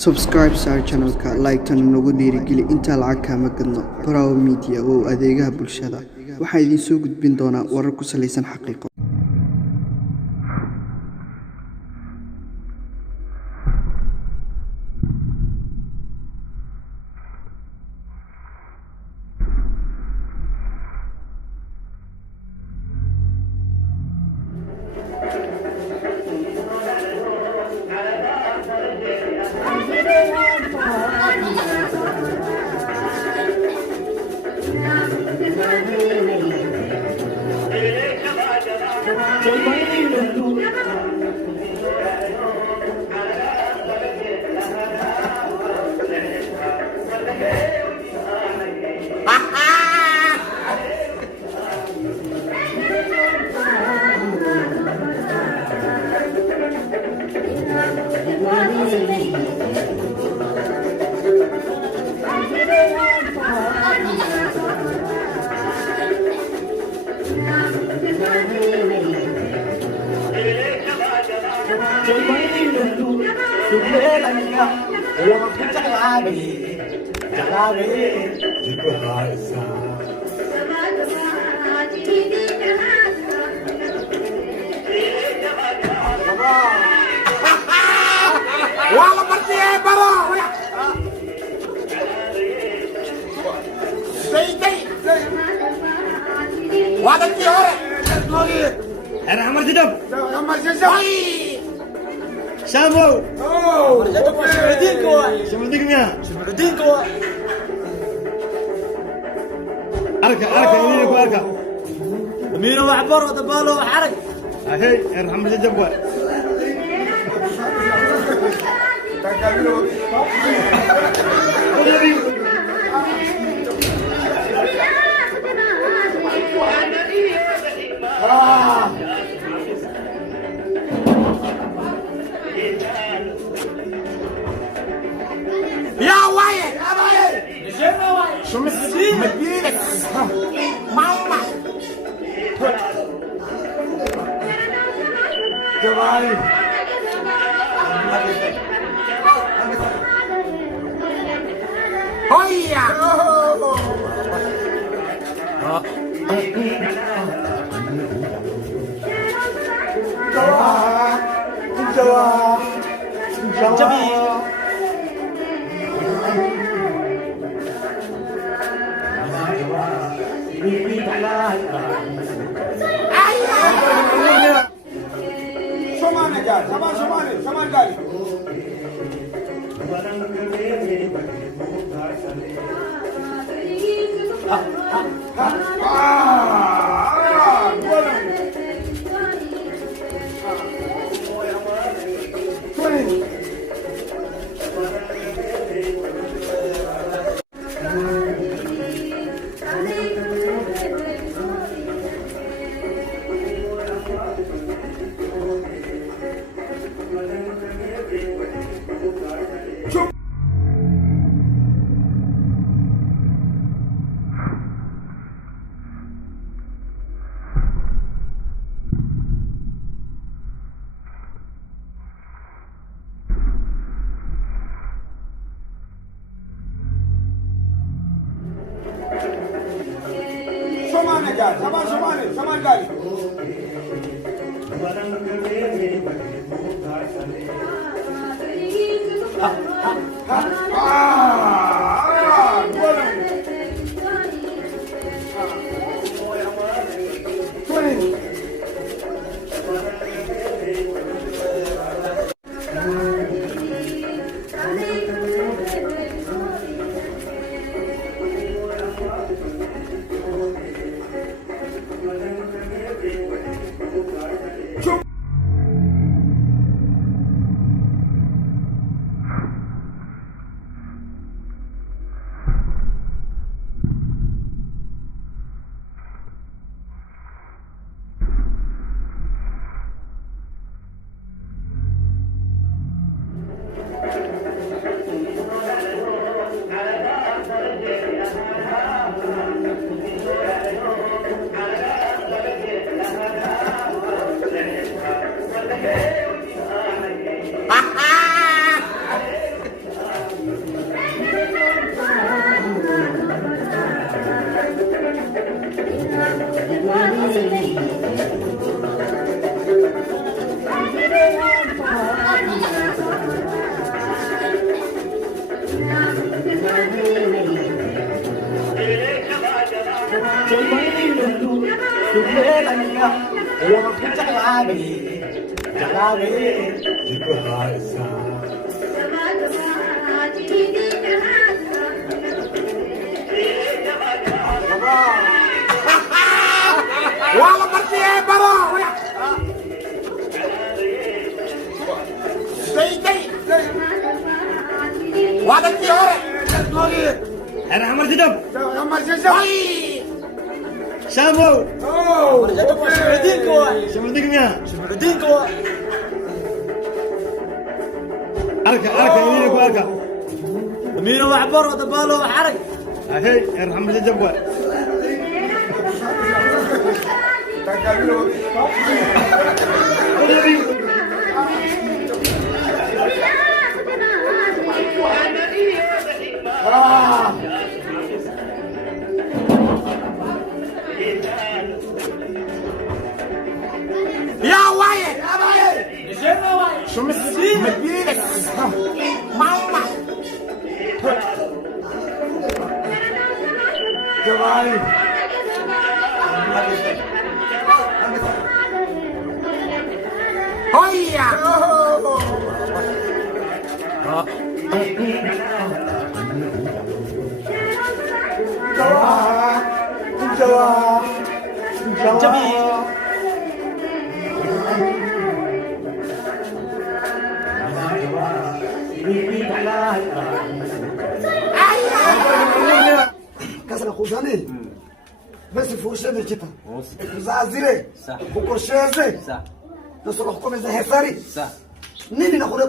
Subscribe our channel ka like tan nagu dhiirigeli inta lacag kama gadno Bravo Media oo adeegaha bulshada waxa idin soo gudbin doona warar ku saleysan xaqiiqo Wala partida baro. Wala tiore. Era Amar Jidab. Amar Jidab. Shamu. Oh. Shamuddin miya. Arka ini ku arka. Amiro waxbar wada baalo xarag. Ahey, era Amar Jidab wa. Ya waye, Medina. Mama. Jawai. Oh iya. Jawa. Saman gali. Saman gali. والله مرتين برا وهذا الديار أنا عمر جدب لما جزاي شامو شمعدين كوا شمدك مياه شمعدين كوا أركا يمينك وأركا أمير وعبر ودبالو وحرق هي ارحم جدب يا وايد يا وايد شو مدينك ماما جماعي هيا كسر خوشانه بس فوشه دچتا زازيره صح وكرشازه صح تصلح كم زهفاري صح نيني نخوره